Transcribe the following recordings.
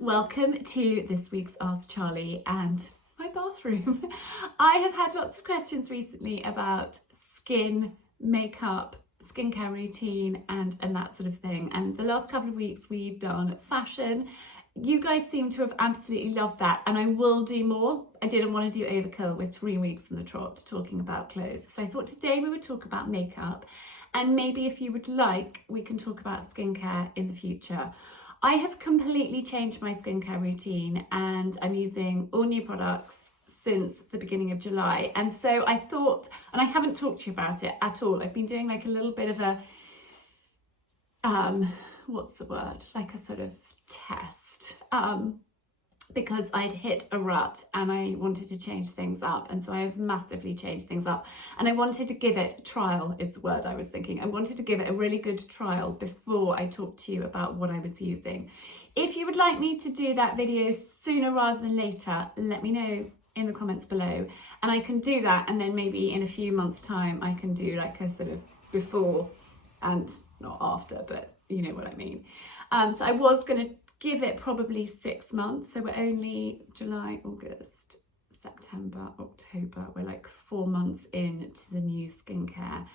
Welcome to this week's Ask Charlie and my bathroom. I have had lots of questions recently about skin, makeup, skincare routine and that sort of thing. And the last couple of weeks we've done fashion. You guys seem to have absolutely loved that, and I will do more. I didn't want to do overkill with 3 weeks in the trot talking about clothes. So I thought today we would talk about makeup, and maybe if you would like, we can talk about skincare in the future. I have completely changed my skincare routine and I'm using all new products since the beginning of July. And so I thought, and I haven't talked to you about it at all. I've been doing like a little bit of a, what's the word? Like a sort of test. Because I'd hit a rut and I wanted to change things up. And so I've massively changed things up. And I wanted to give it, trial is the word I was thinking. I wanted to give it a really good trial before I talked to you about what I was using. If you would like me to do that video sooner rather than later, let me know in the comments below. And I can do that. And then maybe in a few months' time, I can do like a sort of before and not after, but you know what I mean. So I was going to give it probably 6 months. So we're only July, August, September, October. We're like 4 months into the new skincare.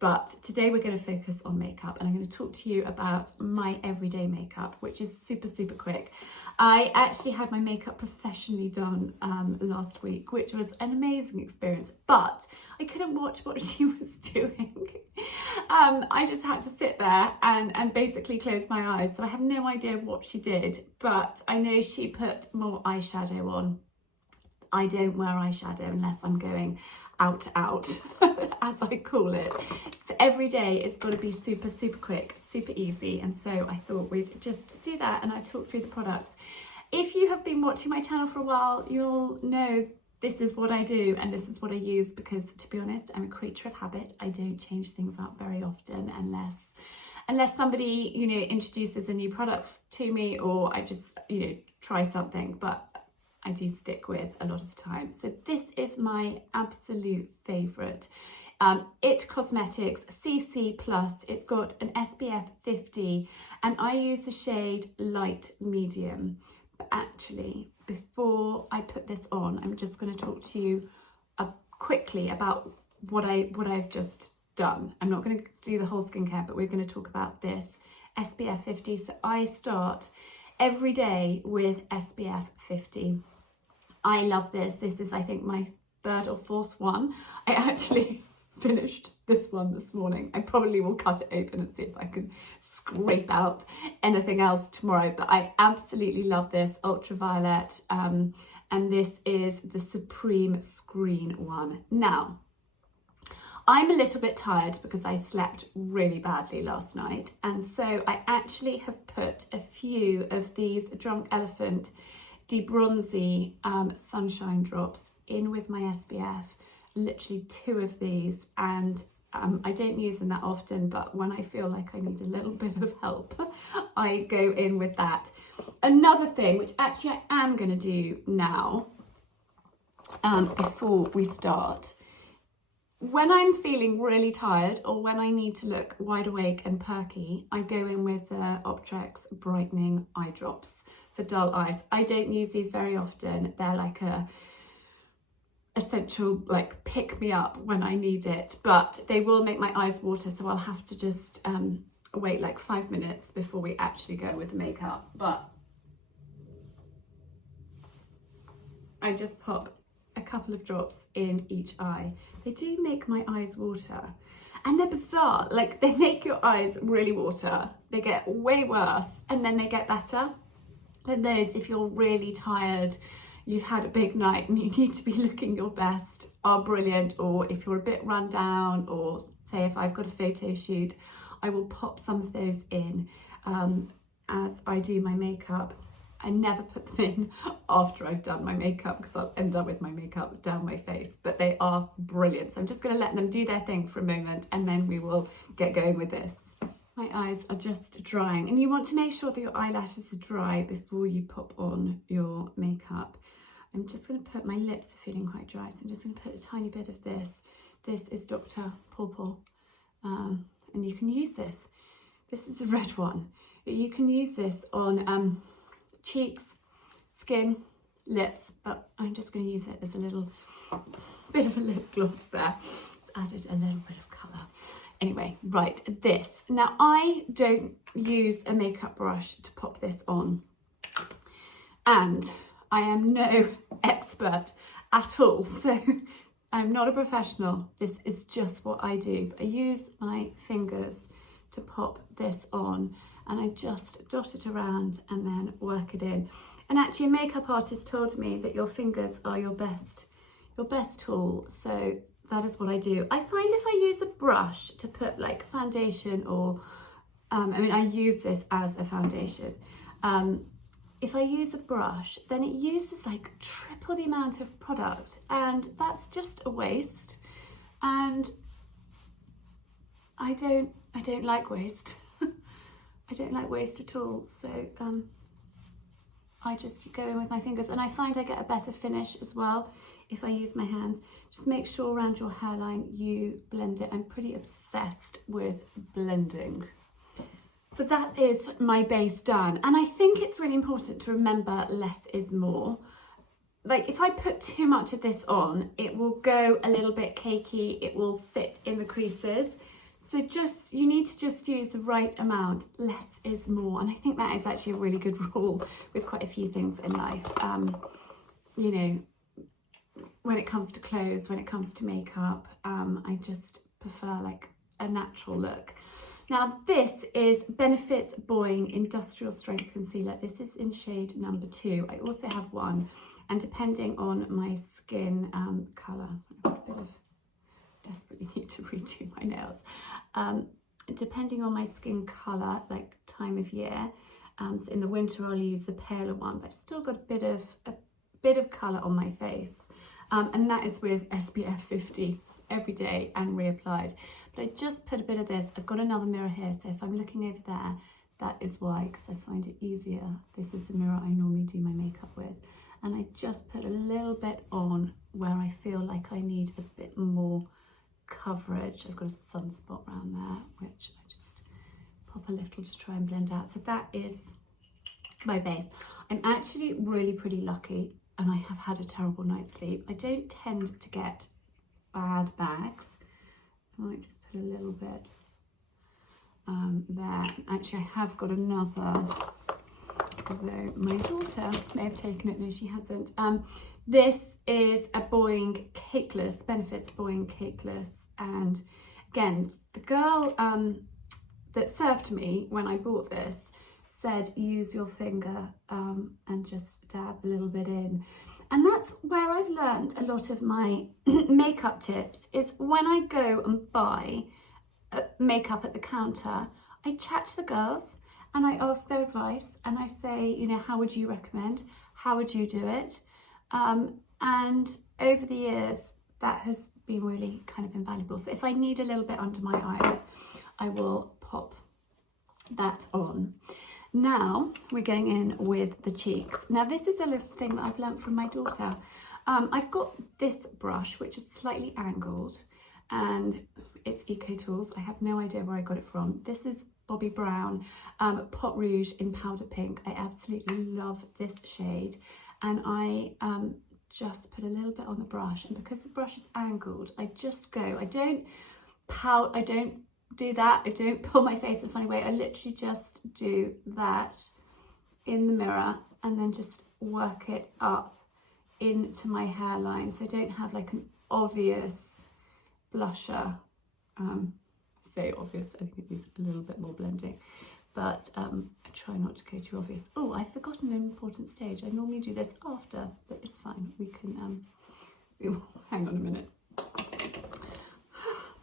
But today we're going to focus on makeup, and I'm going to talk to you about my everyday makeup, which is super, super quick. I actually had my makeup professionally done last week, which was an amazing experience, but I couldn't watch what she was doing. I just had to sit there and basically close my eyes. So I have no idea what she did, but I know she put more eyeshadow on. I don't wear eyeshadow unless I'm going out, as I call it. For every day, it's got to be super, super quick, super easy. And so I thought we'd just do that and I talk through the products. If you have been watching my channel for a while, you'll know this is what I do and this is what I use, because to be honest, I'm a creature of habit. I don't change things up very often unless somebody, you know, introduces a new product to me, or I just, you know, try something, but I do stick with a lot of the time. So this is my absolute favorite. It Cosmetics CC+. It's got an SPF 50 and I use the shade light medium. But actually, before I put this on, I'm just going to talk to you quickly about what I've just done. I'm not going to do the whole skincare, but we're going to talk about this SPF 50. So I start every day with SPF 50. I love this. This is, I think, my 3rd or 4th one. I actually finished this one this morning. I probably will cut it open and see if I can scrape out anything else tomorrow, but I absolutely love this ultraviolet, and this is the Supreme Screen one. Now, I'm a little bit tired because I slept really badly last night, and so I actually have put a few of these Drunk Elephant De-Bronzy Sunshine Drops in with my SPF, literally 2 of these, and I don't use them that often, but when I feel like I need a little bit of help, I go in with that. Another thing, which actually I am going to do now, before we start, when I'm feeling really tired or when I need to look wide awake and perky, I go in with the Optrex Brightening Eye Drops for dull eyes. I don't use these very often. They're like a essential, like, pick me up when I need it, but they will make my eyes water, so I'll have to just wait like 5 minutes before we actually go with the makeup. But I just pop a couple of drops in each eye. They do make my eyes water, and they're bizarre. Like, they make your eyes really water, they get way worse, and then they get better. Then those, if you're really tired, you've had a big night and you need to be looking your best, are brilliant. Or if you're a bit run down, or say if I've got a photo shoot, I will pop some of those in as I do my makeup. I never put them in after I've done my makeup because I'll end up with my makeup down my face, but they are brilliant. So I'm just going to let them do their thing for a moment and then we will get going with this. My eyes are just drying, and you want to make sure that your eyelashes are dry before you pop on your makeup. I'm just going to put, my lips are feeling quite dry, so I'm just going to put a tiny bit of this. This is Dr. Pawpaw, and you can use this. This is a red one, but you can use this on cheeks, skin, lips, but I'm just going to use it as a little bit of a lip gloss there. It's added a little bit of colour. Anyway, right, this. Now, I don't use a makeup brush to pop this on, and I am no expert at all, so I'm not a professional. This is just what I do. But I use my fingers to pop this on, and I just dot it around and then work it in. And actually, a makeup artist told me that your fingers are your best tool. So that is what I do. I find if I use a brush to put like foundation or, I mean, I use this as a foundation. If I use a brush, then it uses like triple the amount of product, and that's just a waste. And I don't like waste. I don't like waste at all. So I just go in with my fingers, and I find I get a better finish as well if I use my hands. Just make sure around your hairline you blend it. I'm pretty obsessed with blending. So that is my base done. And I think it's really important to remember less is more. Like if I put too much of this on, it will go a little bit cakey. It will sit in the creases. So you need to just use the right amount. Less is more. And I think that is actually a really good rule with quite a few things in life. You know, when it comes to clothes, when it comes to makeup, I just prefer like a natural look. Now this is Benefit Boying Industrial Strength Concealer. This is in shade number 2. I also have one, and depending on my skin colour, I desperately need to redo my nails. Depending on my skin colour, like time of year, so in the winter I'll use a paler one, but I've still got a bit of colour on my face, and that is with SPF 50 every day and reapplied. But I just put a bit of this. I've got another mirror here, so if I'm looking over there, that is why, because I find it easier. This is the mirror I normally do my makeup with, and I just put a little bit on where I feel like I need a bit more coverage. I've got a sunspot around there, which I just pop a little to try and blend out. So that is my base. I'm actually really pretty lucky, and I have had a terrible night's sleep. I don't tend to get bad bags. I might just put a little bit there. Actually, I have got another, although my daughter may have taken it. No, she hasn't. This is a Boying Cakeless, Benefits Boying Cakeless. And again, the girl that served me when I bought this said use your finger and just dab a little bit in. And that's where I've learned a lot of my makeup tips, is when I go and buy makeup at the counter, I chat to the girls and I ask their advice, and I say, you know, how would you recommend? How would you do it? And over the years, that has been really kind of invaluable. So if I need a little bit under my eyes, I will pop that on. Now we're going in with the cheeks. Now this is a little thing that I've learnt from my daughter. I've got this brush, which is slightly angled, and it's Eco Tools. I have no idea where I got it from. This is Bobbi Brown Pot Rouge in Powder Pink. I absolutely love this shade, and I just put a little bit on the brush, and because the brush is angled, I just go. I don't pout, I don't do that, I don't pull my face in a funny way. I literally just do that in the mirror and then just work it up into my hairline, so I don't have like an obvious blusher. Say obvious, I think it needs a little bit more blending, but I try not to go too obvious. Oh, I've forgotten an important stage. I normally do this after, but it's fine. We can hang on a minute.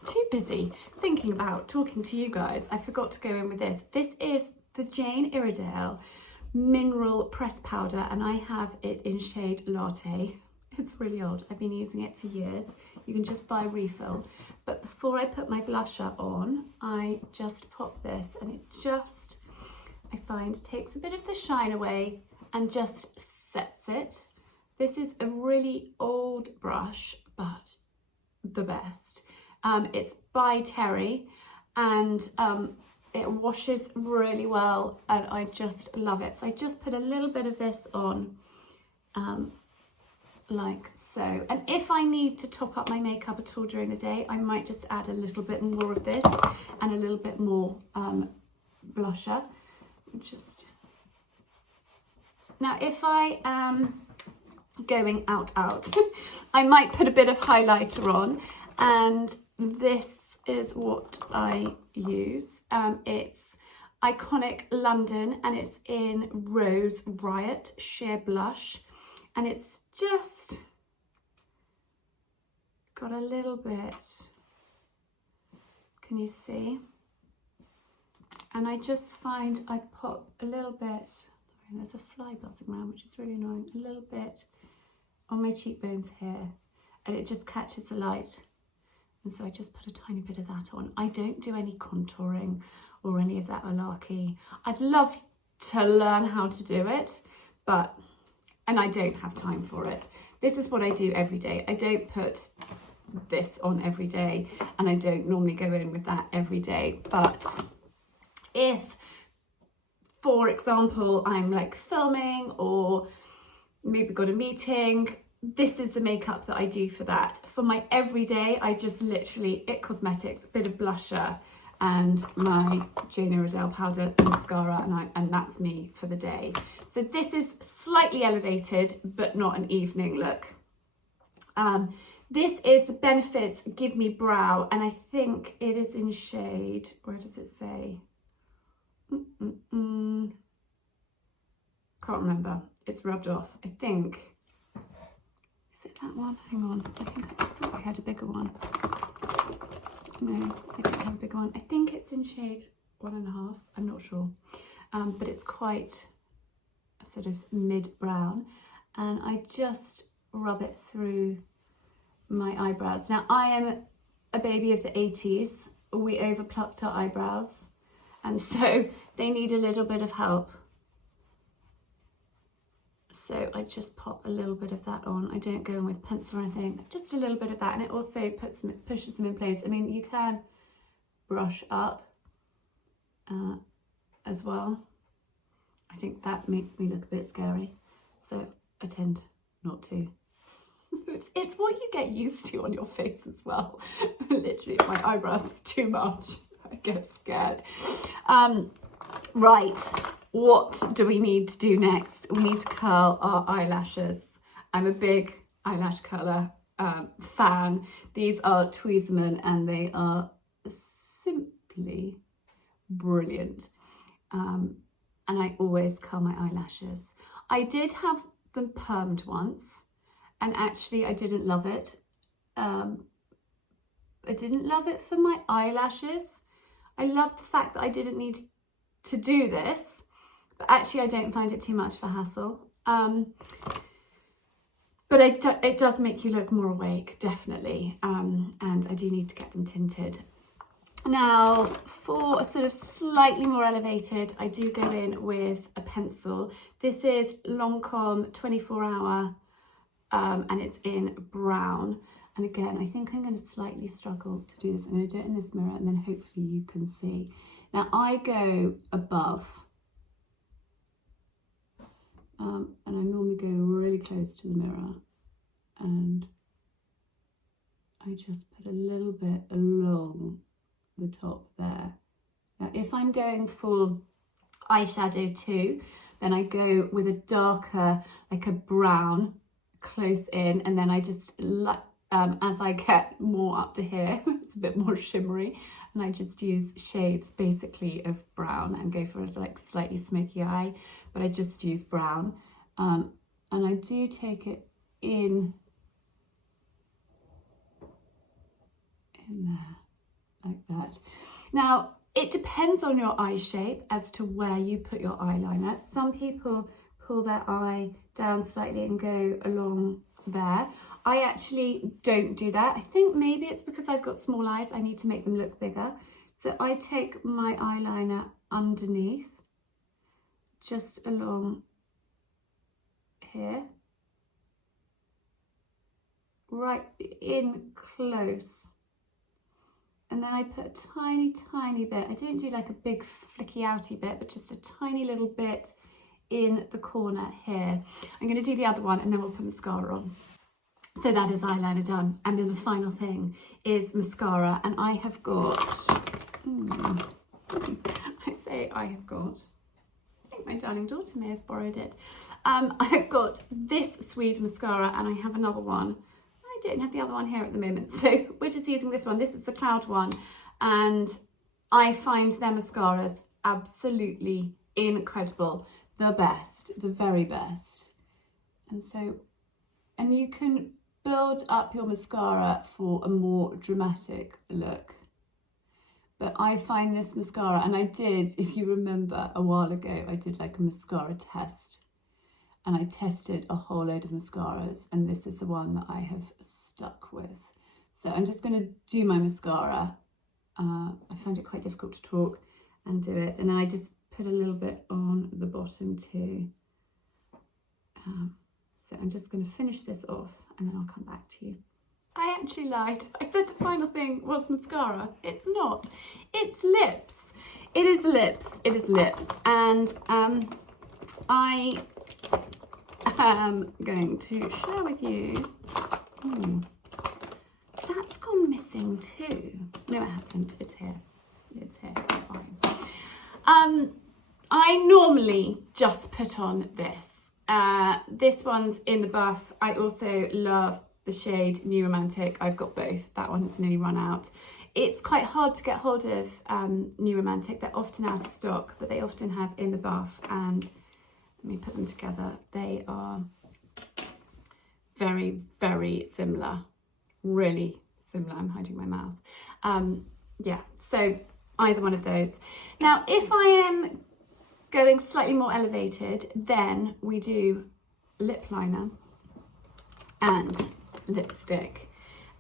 Too busy thinking about talking to you guys, I forgot to go in with this. This is the Jane Iredale Mineral Press Powder, and I have it in shade Latte. It's really old. I've been using it for years. You can just buy a refill. But before I put my blusher on, I just pop this, and it just, I find, takes a bit of the shine away and just sets it. This is a really old brush, but the best. It's by Terry, and it washes really well and I just love it. So I just put a little bit of this on like so. And if I need to top up my makeup at all during the day, I might just add a little bit more of this and a little bit more blusher. Just now, if I am going out, I might put a bit of highlighter on, and this is what I use. It's Iconic London and it's in Rose Riot Sheer Blush, and it's just got a little bit, can you see? And I just find I put a little bit, sorry, there's a fly buzzing around, which is really annoying, a little bit on my cheekbones here, and it just catches the light. And so I just put a tiny bit of that on. I don't do any contouring or any of that malarkey. I'd love to learn how to do it, and I don't have time for it. This is what I do every day. I don't put this on every day, and I don't normally go in with that every day. But if, for example, I'm like filming or maybe got a meeting, this is the makeup that I do for that. For my everyday, I just literally, It Cosmetics, a bit of blusher and my Jane Iredale powder, some mascara, and that's me for the day. So this is slightly elevated, but not an evening look. This is the Benefits Give Me Brow, and I think it is in shade, where does it say? Can't remember. It's rubbed off, I think. Is it that one? Hang on. I thought I had a bigger one. No, I don't have a bigger one. I think it's in shade 1.5. I'm not sure. But it's quite a sort of mid-brown. And I just rub it through my eyebrows. Now, I am a baby of the 80s. We overplucked our eyebrows, and so they need a little bit of help. So I just pop a little bit of that on. I don't go in with pencil or anything, just a little bit of that, and it also pushes them in place. I mean, you can brush up as well. I think that makes me look a bit scary, so I tend not to. It's what you get used to on your face as well. Literally, if my eyebrows are too much, I get scared. Right, what do we need to do next? We need to curl our eyelashes. I'm a big eyelash curler fan. These are Tweezerman and they are simply brilliant. And I always curl my eyelashes. I did have them permed once, and actually I didn't love it. I didn't love it for my eyelashes. I love the fact that I didn't need to do this, but actually I don't find it too much of a hassle. But it does make you look more awake, definitely. And I do need to get them tinted. Now, for a sort of slightly more elevated, I do go in with a pencil. This is Lancome 24 Hour, and it's in brown. And again, I think I'm going to slightly struggle to do this. I'm going to do it in this mirror, and then hopefully you can see. Now, I go above, and I normally go really close to the mirror, and I just put a little bit along the top there. Now, if I'm going for eyeshadow too, then I go with a darker, like a brown, close in, and then I just, as I get more up to here, it's a bit more shimmery, and I just use shades basically of brown and go for a like slightly smoky eye, but I just use brown. And I do take it in there, like that. Now, it depends on your eye shape as to where you put your eyeliner. Some people pull their eye down slightly and go along there. I actually don't do that. I think maybe it's because I've got small eyes, I need to make them look bigger. So I take my eyeliner underneath, just along here, right in close And then I put a tiny, tiny bit. I don't do like a big flicky outy bit, but just a tiny little bit in the corner here. I'm going to do the other one and then we'll put mascara on. So that is eyeliner done. And then the final thing is mascara. And I have got, I say I have got, I think my darling daughter may have borrowed it. I've got this Swede mascara and I have another one. I don't have the other one here at the moment. So we're just using this one. This is the Cloud one. And I find their mascaras absolutely incredible. The best, the very best. And you can build up your mascara for a more dramatic look. But I find this mascara, and I did, if you remember a while ago, I did like a mascara test. And I tested a whole load of mascaras, and this is the one that I have stuck with. So I'm just going to do my mascara. I find it quite difficult to talk and do it. And then I just put a little bit on the bottom too. So I'm just going to finish this off and then I'll come back to you. I actually lied. I said the final thing was mascara. It's not. It's lips. It is lips. It is lips. And I am going to share with you. That's gone missing too. No, it hasn't. It's here. It's here. It's fine. I normally just put on this. This one's in the buff. I also love the shade New Romantic. I've got both. That one has nearly run out. It's quite hard to get hold of New Romantic. They're often out of stock, but they often have in the buff. And let me put them together. They are very, very similar. Really similar. I'm hiding my mouth. Yeah, so either one of those. Now, if I am going slightly more elevated, then we do lip liner and lipstick.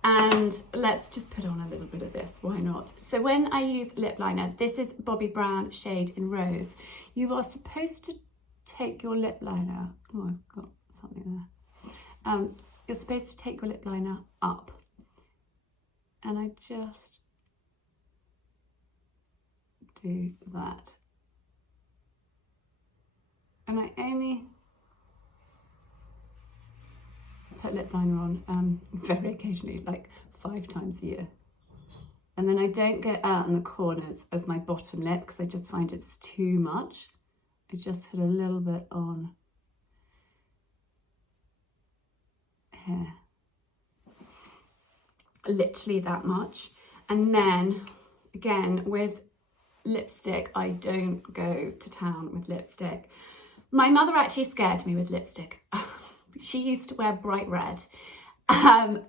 And let's just put on a little bit of this, why not? So when I use lip liner, this is Bobbi Brown shade in Rose. You are supposed to take your lip liner, oh, I've got something there. You're supposed to take your lip liner up. And I just do that. And I only put lip liner on very occasionally, like 5 times a year. And then I don't go out in the corners of my bottom lip because I just find it's too much. I just put a little bit on here. Literally that much. And then again with lipstick, I don't go to town with lipstick. My mother actually scared me with lipstick. She used to wear bright red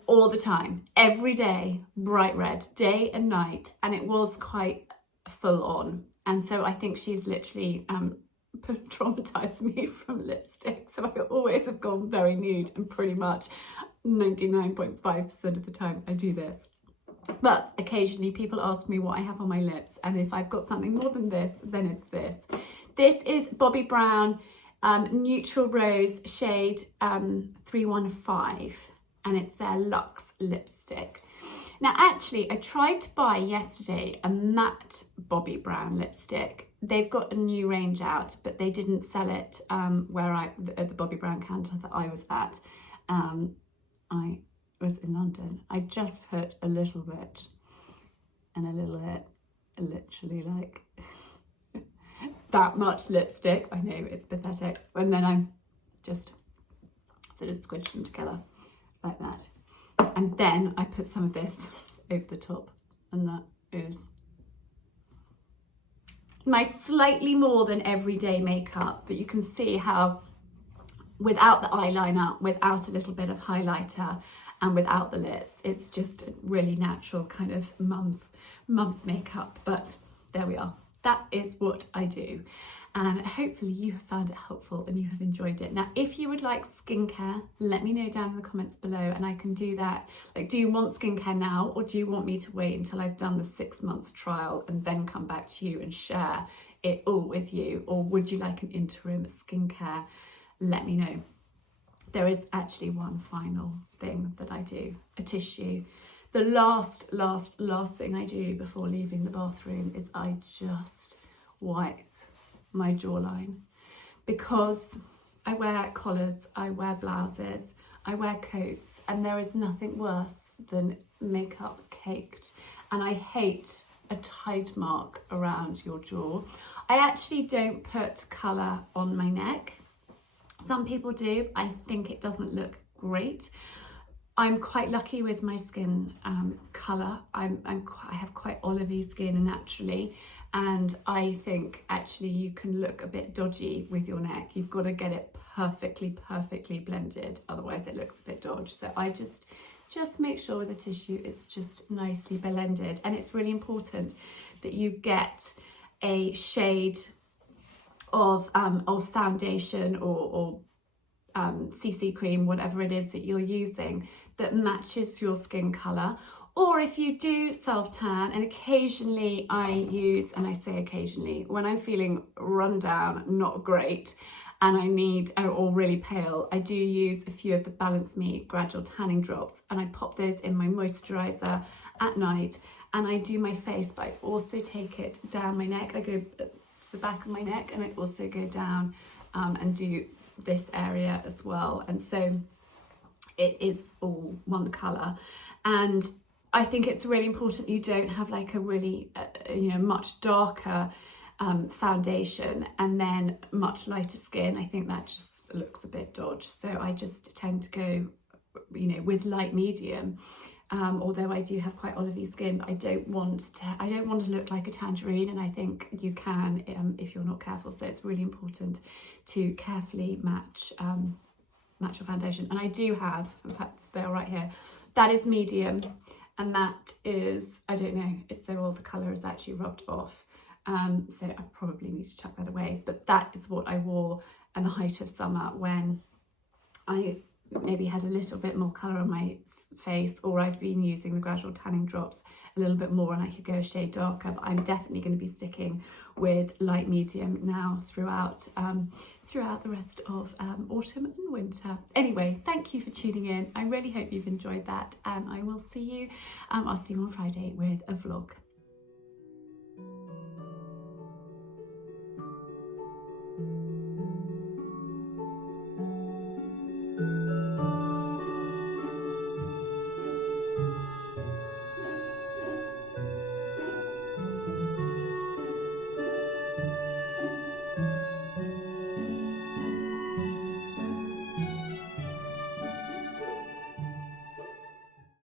all the time, every day, bright red, day and night, and it was quite full on. And so I think she's literally traumatized me from lipstick. So I always have gone very nude, and pretty much 99.5% of the time I do this. But occasionally people ask me what I have on my lips, and if I've got something more than this, then it's this. This is Bobbi Brown Neutral Rose shade 315, and it's their Luxe lipstick. Now actually I tried to buy yesterday a matte Bobbi Brown lipstick. They've got a new range out, but they didn't sell it at the Bobbi Brown counter that I was at. I was in London. I just put a little bit and a little bit, literally like that much lipstick. I know it's pathetic. And then I just sort of squished them together like that. And then I put some of this over the top, and that is my slightly more than everyday makeup. But you can see how without the eyeliner, without a little bit of highlighter, and without the lips, it's just a really natural kind of mum's makeup. But there we are. That is what I do. And hopefully you have found it helpful and you have enjoyed it. Now, if you would like skincare, let me know down in the comments below and I can do that. Like, do you want skincare now, or do you want me to wait until I've done the 6 months trial and then come back to you and share it all with you? Or would you like an interim skincare? Let me know. There is actually one final thing that I do, a tissue. The last thing I do before leaving the bathroom is I just wipe my jawline, because I wear collars, I wear blouses, I wear coats, and there is nothing worse than makeup caked. And I hate a tide mark around your jaw. I actually don't put colour on my neck. Some people do. I think it doesn't look great. I'm quite lucky with my skin colour. I have quite olivey skin naturally, and I think actually you can look a bit dodgy with your neck. You've got to get it perfectly blended, otherwise it looks a bit dodgy. So I just make sure the tissue is just nicely blended, and it's really important that you get a shade of foundation or CC cream, whatever it is that you're using, that matches your skin colour. Or if you do self-tan, and occasionally I use, and I say occasionally, when I'm feeling run down, not great, and I need, or really pale, I do use a few of the Balance Me gradual tanning drops, and I pop those in my moisturiser at night, and I do my face, but I also take it down my neck. I go to the back of my neck, and I also go down and do this area as well. And so it is all one colour. And I think it's really important you don't have like a really, much darker foundation and then much lighter skin. I think that just looks a bit dodgy. So I just tend to go, with light medium. Although I do have quite olivey skin, but I don't want to look like a tangerine, and I think you can if you're not careful. So it's really important to carefully match your foundation. And I do have, in fact, they're right here. That is medium, and that is, I don't know, it's so old the colour is actually rubbed off. So I probably need to chuck that away. But that is what I wore in the height of summer when I maybe had a little bit more colour on my face, or I'd been using the gradual tanning drops a little bit more and I could go a shade darker. But I'm definitely going to be sticking with light medium now throughout the rest of autumn and winter. Anyway, thank you for tuning in. I really hope you've enjoyed that, and I will see you I'll see you on Friday with a vlog.